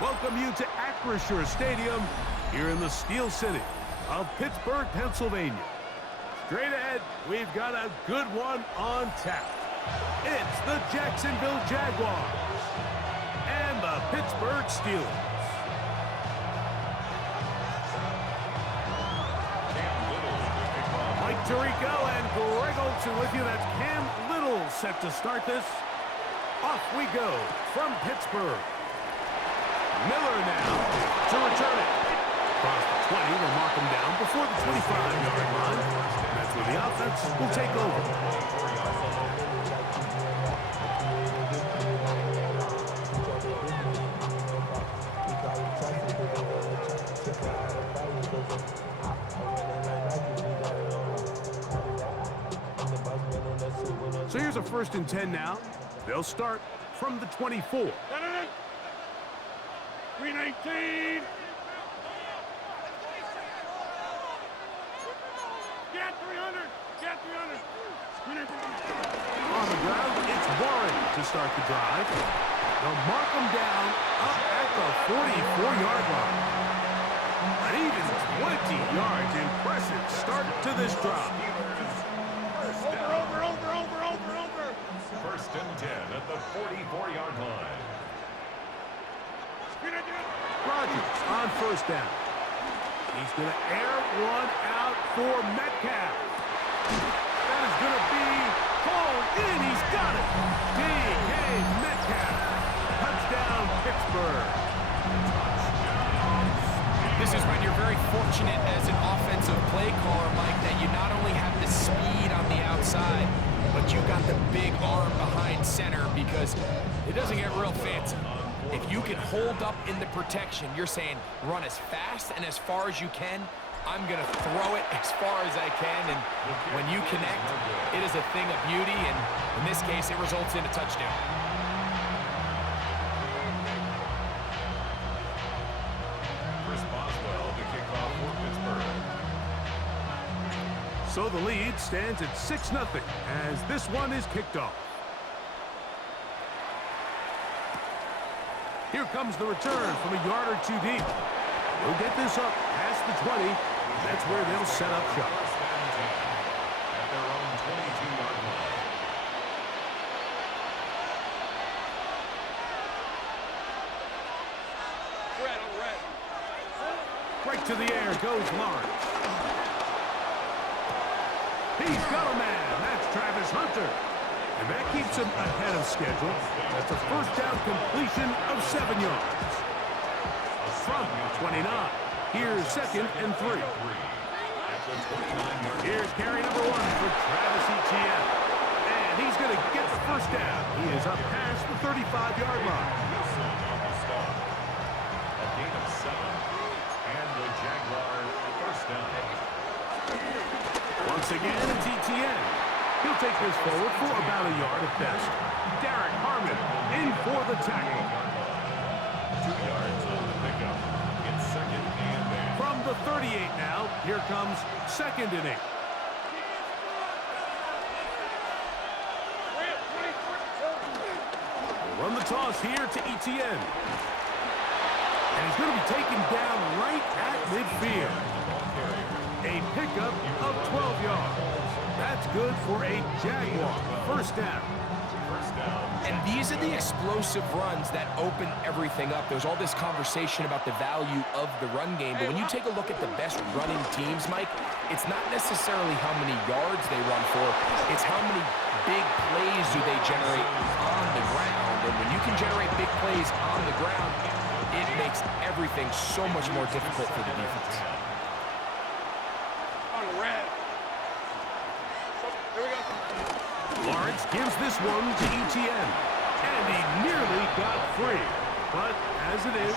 welcome you to Acrisure Stadium here in the Steel City of Pittsburgh, Pennsylvania. Straight ahead, we've got a good one on tap. It's the Jacksonville Jaguars and the Pittsburgh Steelers. Mike Tirico and Greg Olsen with you. That's Cam Little set to start this. Off we go from Pittsburgh. Miller now to return it. Across the 20, they'll mark him down before the 25-yard line. That's where the offense will take over. So here's a 1st and 10 now. They'll start from the 24. 319. Get 300. Get 300. On the ground, it's Warren to start the drive. They'll mark him down up at the 44-yard line. An even 20 yards. Impressive start to this drive. Over. 1st and 10 at the 44-yard line. Rodgers on 1st down. He's going to air one out for Metcalf. That is going to be hauled in. He's got it. D.K. Metcalf. Touchdown, Pittsburgh. This is when you're very fortunate as an offensive play caller, Mike, that you not only have the speed on the outside, but you got the big arm behind center because it doesn't get real fancy. If you can hold up in the protection, you're saying run as fast and as far as you can. I'm going to throw it as far as I can, and when you connect, it is a thing of beauty, and in this case, it results in a touchdown. So the lead stands at 6-0 as this one is kicked off. Here comes the return from a yard or two deep. They'll get this up past the 20. That's where they'll set up shop. At their own 22-yard line. Right to the air goes Lawrence. He's got a man. That's Travis Hunter. And that keeps him ahead of schedule. That's a 1st down completion of 7 yards. From 29. Here's 2nd and 3. Here's carry number 1 for Travis Etienne. And he's going to get the 1st down. He is up past the 35-yard line. A gain of 7. And the Jaguars 1st down. Once again, it's Etienne. He'll take this forward for about a yard at best. Derek Harmon in for the tackle. 2 yards on the pickup. It's 2nd and 8. From the 38 now, here comes 2nd and 8. We'll run the toss here to Etienne. And he's going to be taken down right at midfield. A pickup of 12 yards. That's good for a Jaguar 1st down. And these are the explosive runs that open everything up. There's all this conversation about the value of the run game, but when you take a look at the best running teams, Mike, it's not necessarily how many yards they run for, it's how many big plays do they generate on the ground. And when you can generate big plays on the ground, it makes everything so much more difficult for the defense. Lawrence gives this one to Etienne. And he nearly got free. But as it is,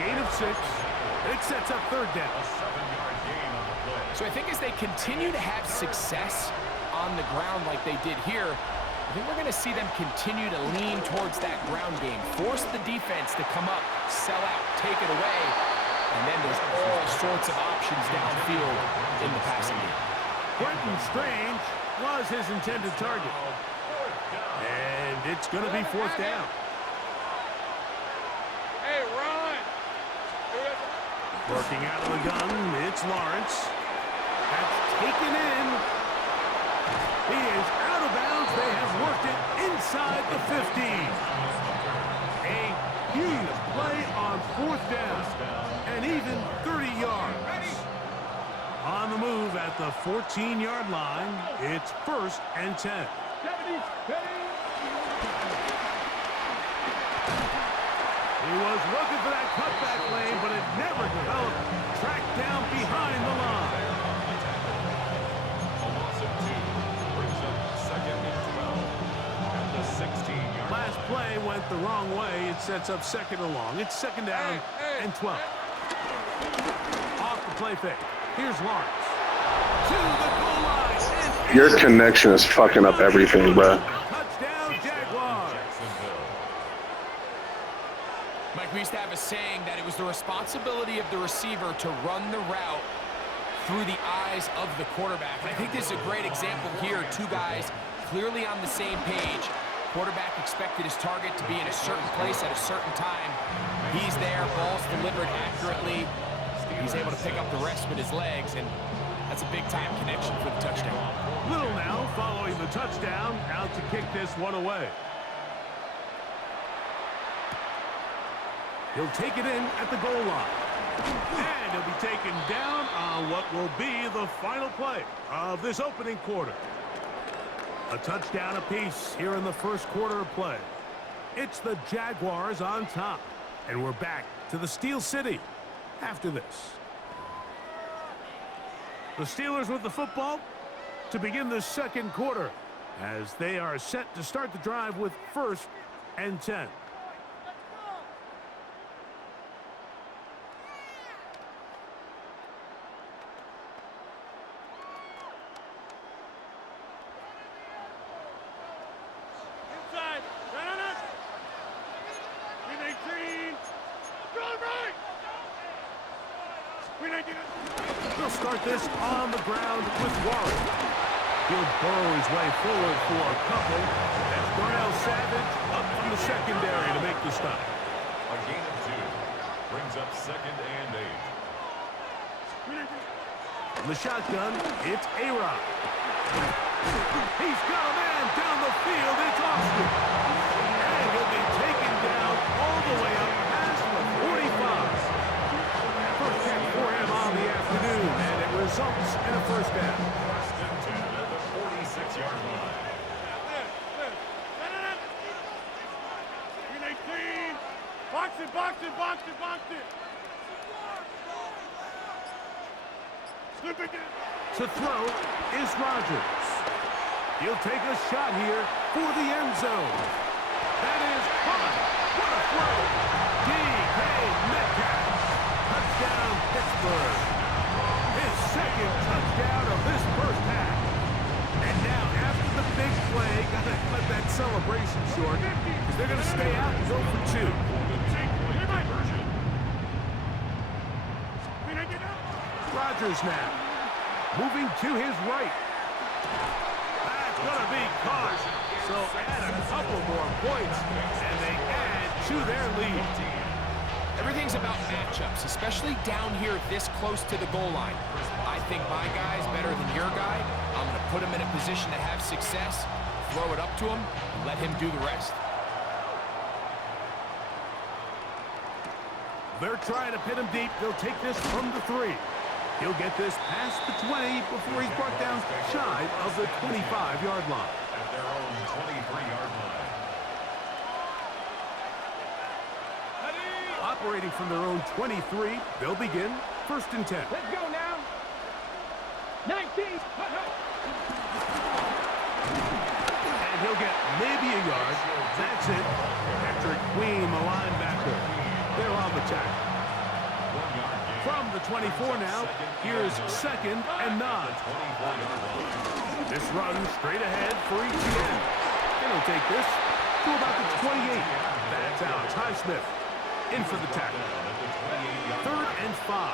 gain of 6. It sets up 3rd down. A 7-yard gain on the play. So I think as they continue to have success on the ground like they did here, I think we're going to see them continue to lean towards that ground game. Force the defense to come up, sell out, take it away. And then there's all sorts of options downfield in the passing game. Quentin Strange was his intended target. And it's going to be 4th down. Hey, Ron. Working out of the gun, it's Lawrence. That's taken in. He is out of bounds. They have worked it inside the 15. A huge play on 4th down and even 30 yards. On the move at the 14-yard line, it's 1st and 10. He was looking for that cutback lane, but it never developed. Tracked down behind the line. A loss of 2 brings up 2nd and 12 at the 16-yard line. Last play went the wrong way. It sets up 2nd and long. It's 2nd down and 12. Off the play fake. Here's Lawrence. To the goal line. Your connection is fucking up everything, bro. Touchdown, Jaguars. Mike, we used to have a saying that it was the responsibility of the receiver to run the route through the eyes of the quarterback. And I think this is a great example here. 2 guys clearly on the same page. Quarterback expected his target to be in a certain place at a certain time. He's there, ball's delivered accurately. He's able to pick up the rest with his legs, and that's a big-time connection for the touchdown. Little now following the touchdown, out to kick this one away. He'll take it in at the goal line. And he'll be taken down on what will be the final play of this opening quarter. A touchdown apiece here in the first quarter of play. It's the Jaguars on top. And we're back to the Steel City after this. The Steelers with the football to begin the second quarter as they are set to start the drive with 1st and 10. They'll start this on the ground with Warren. He'll burrow his way forward for a couple. That's Darnell Savage up from the secondary to make the stop. A gain of 2 brings up 2nd and 8. In the shotgun, it's A-Rod. He's got a man down the field. It's Austin. And he'll be taken down all the way up past the 45. First catch for him on the afternoon, and it results in a 1st down. 1st and 10 at the 46-yard line. Box it, box it, box it, box it. To throw is Rodgers. He'll take a shot here for the end zone. That is fun. What a throw. D.K. Metcalf. Touchdown, Pittsburgh. His 2nd touchdown of this first half. And now, after the big play, gotta cut that celebration short because they're gonna stay out and go for 2. Rodgers now, moving to his right. That's going to be caught. So add a couple more points, and they add to their lead. Everything's about matchups, especially down here this close to the goal line. I think my guy's better than your guy. I'm going to put him in a position to have success, throw it up to him, and let him do the rest. They're trying to pin him deep. They'll take this from the 3. He'll get this past the 20 before he's brought down shy of the 25-yard line. At their own 23-yard line. Operating from their own 23, they'll begin 1st and 10. Let's go now. 19. And he'll get maybe a yard. That's it. Patrick Queen, the linebacker. They're on the tackle. From the 24 now, here's 2nd and 9. This run straight ahead for ETN. And he'll take this to about the 28. That's Alex Highsmith in for the tackle. 3rd and 5.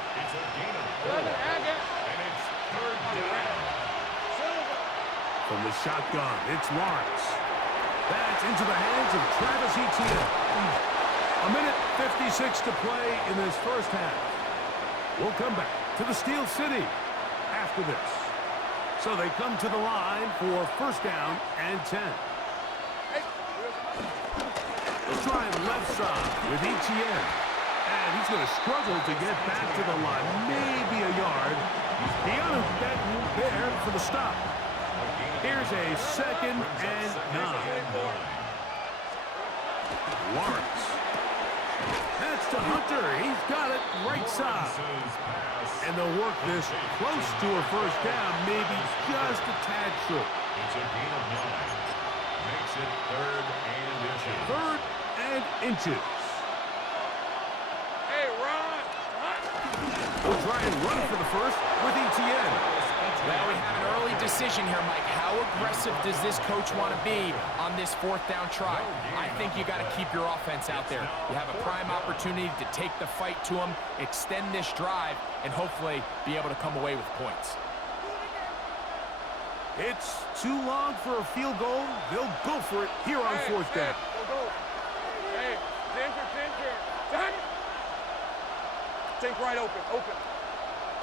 From the shotgun, it's Lawrence. That's into the hands of Travis Etienne. A minute 56 to play in this first half. We'll come back to the Steel City after this. So they come to the line for first down and 10. They'll try left side with Etienne. And he's going to struggle to get back to the line. Maybe a yard. Deanna Benton there for the stop. Here's a 2nd and 9. Lawrence. That's to Hunter. He's got it right side. And they'll work this close to a first down, maybe just a tad short. It's a gain of 9. Makes it 3rd and inches. 3rd and inches. Hey, run! We'll try and run for the first with Etienne. Well, we have an early decision here, Mike. How aggressive does this coach want to be on this 4th down try? I think you got to keep your offense out there. You have a prime opportunity to take the fight to them, extend this drive, and hopefully be able to come away with points. It's too long for a field goal. They'll go for it here on 4th down. Go. Hey, ginger. Think right open.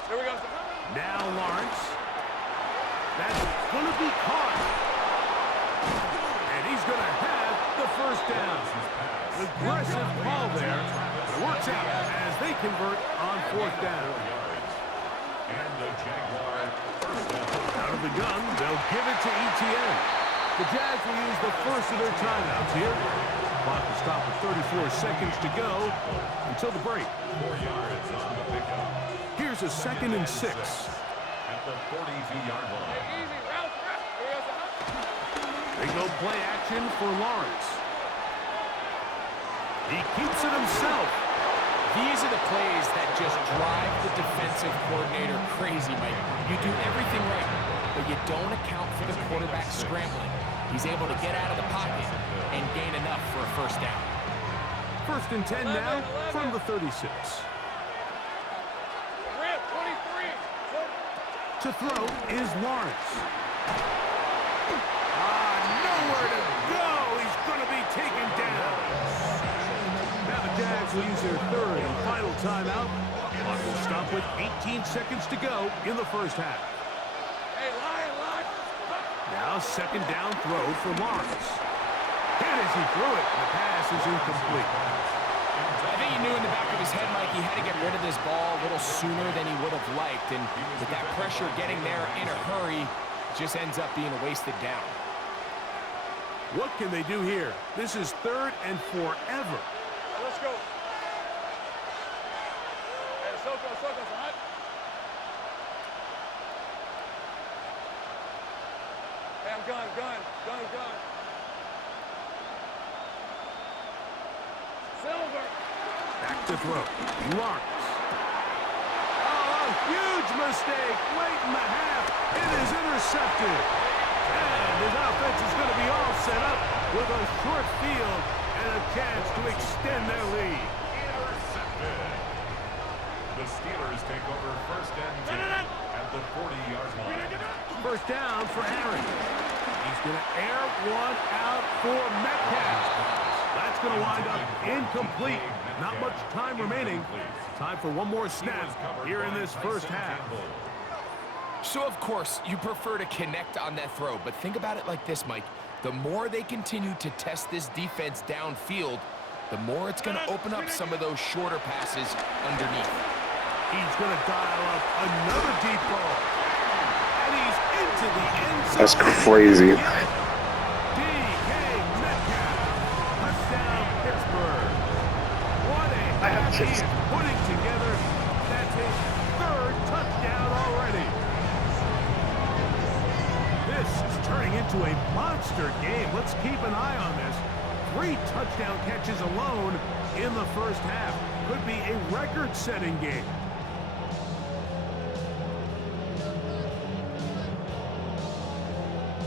Here we go. Now Lawrence. That's going to be caught. And he's going to have the first down. Aggressive call there. It works out as they convert on 4th down. And the Jaguar first down. Out of the gun, they'll give it to Etienne. The Jags will use the first of their timeouts here. Clock will stop with 34 seconds to go until the break. 4 yards on the pickup. Here's a 2nd and 6. At the 42-yard line. Easy, route. They go play action for Lawrence. He keeps it himself. These are the plays that just drive the defensive coordinator crazy, Mike. You do everything right, but you don't account for the quarterback scrambling. He's able to get out of the pocket and gain enough for a first down. 1st and 10 now from the 36. Rip, 23. To throw is Lawrence. Nowhere to go. He's going to be taken down. Now the Jags will use their 3rd and final timeout. Clock will stop with 18 seconds to go in the first half. Hey, line. Now 2nd down throw for Lawrence. And as he threw it, the pass is incomplete. I think he knew in the back of his head, Mike, he had to get rid of this ball a little sooner than he would have liked. And with that pressure getting there in a hurry, it just ends up being a wasted down. What can they do here? This is 3rd and forever. Let's go. Hey, Soko, hot. Hey, I'm gun. Silver. Back to throw. Lawrence. Oh, a huge mistake late in the half. It is intercepted. And his offense is going to be all set up with a short field and a chance to extend their lead. Intercepted. The Steelers take over 1st and 10 at the 40-yard line. First down for Aaron. He's going to air one out for Metcalf. That's going to wind up incomplete. Not much time remaining. Time for one more snap here in this first half. So, of course, you prefer to connect on that throw, but think about it like this, Mike. The more they continue to test this defense downfield, the more it's going to open up some of those shorter passes underneath. He's going to dial up another deep ball. And he's into the end zone. That's crazy. DK Metcalf. Touchdown, Pittsburgh. What a half he is putting together. That's his 3rd touchdown already. This is turning into a monster game. Let's keep an eye on this. 3 touchdown catches alone in the first half. Could be a record-setting game.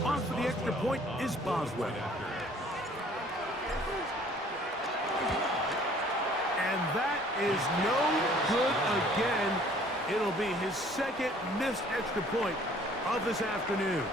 On for the extra point is Boswell. And that is no good again. It'll be his 2nd missed extra point of this afternoon.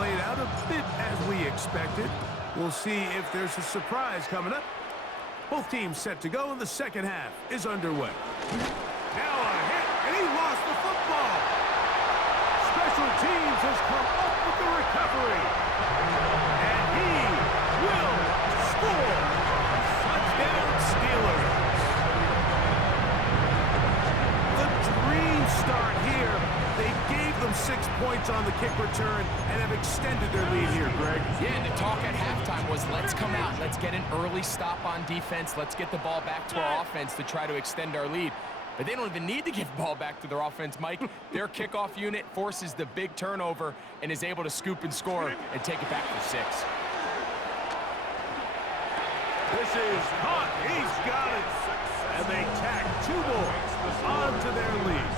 played out a bit as we expected. We'll see if there's a surprise coming up. Both teams set to go, and the second half is underway. Now a hit, and he lost the football. Special teams has come up with the recovery. And he will score. Touchdown Steelers. The dream start here. They gave them 6 points on the kick return and have extended their lead here, Greg. Yeah, and the talk at halftime was, let's come out, let's get an early stop on defense, let's get the ball back to our offense to try to extend our lead. But they don't even need to give the ball back to their offense, Mike. Their kickoff unit forces the big turnover and is able to scoop and score and take it back for 6. This is caught. He's got it. And they tack 2 more onto their lead.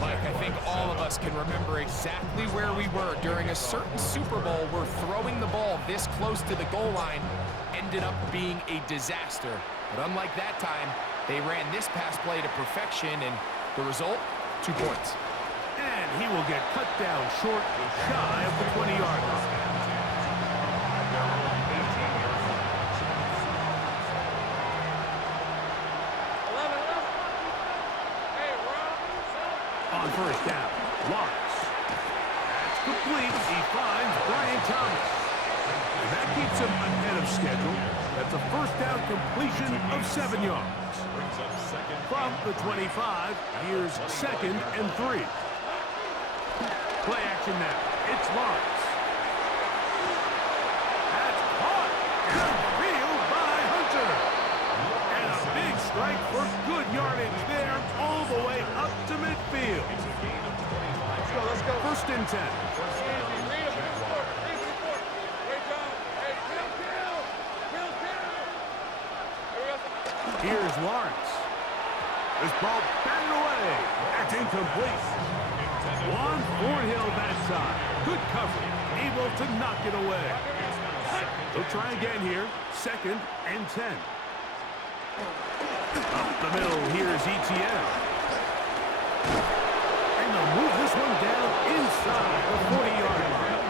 Mike, I think all of us can remember exactly where we were during a certain Super Bowl where throwing the ball this close to the goal line ended up being a disaster. But unlike that time, they ran this pass play to perfection, and the result, 2 points. And he will get cut down short, shy of the 20-yard line. On first down, Lawrence. That's complete. He finds Brian Thomas. And that keeps him ahead of schedule. That's a first down completion of 7 yards. From the 25, here's 2nd and 3. Play action now. It's Lawrence. That's caught. Downfield by Hunter. And a big strike for good yardage there all the way up to midfield. Let's go. 1st and 10. Here's Lawrence. This ball batted away. That's incomplete. Juan Thornhill that side. Good coverage. Able to knock it away. They'll try again here. 2nd and 10. Up the middle, here's ETN. And they'll move this one down inside the 40-yard line.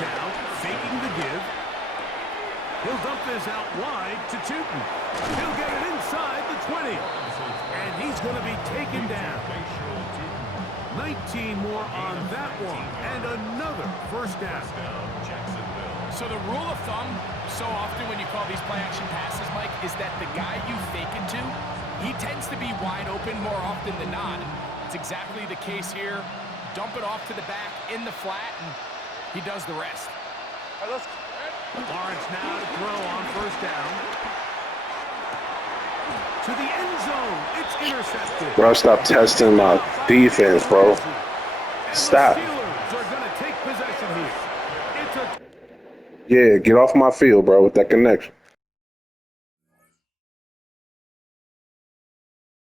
Now, faking the give. He'll dump this out wide to Tootin. He'll get it inside the 20. And he's going to be taken down. 19 more on that one. And another first down. So the rule of thumb, so often when you call these play-action passes, Mike, is that the guy you fake it to, he tends to be wide open more often than not. It's exactly the case here. Dump it off to the back in the flat, and he does the rest. Lawrence now to throw on first down. To the end zone. It's intercepted. Bro, stop testing my defense, bro. Stop. And the Steelers are going to take possession here. It's a Yeah, get off my field, bro, with that connection.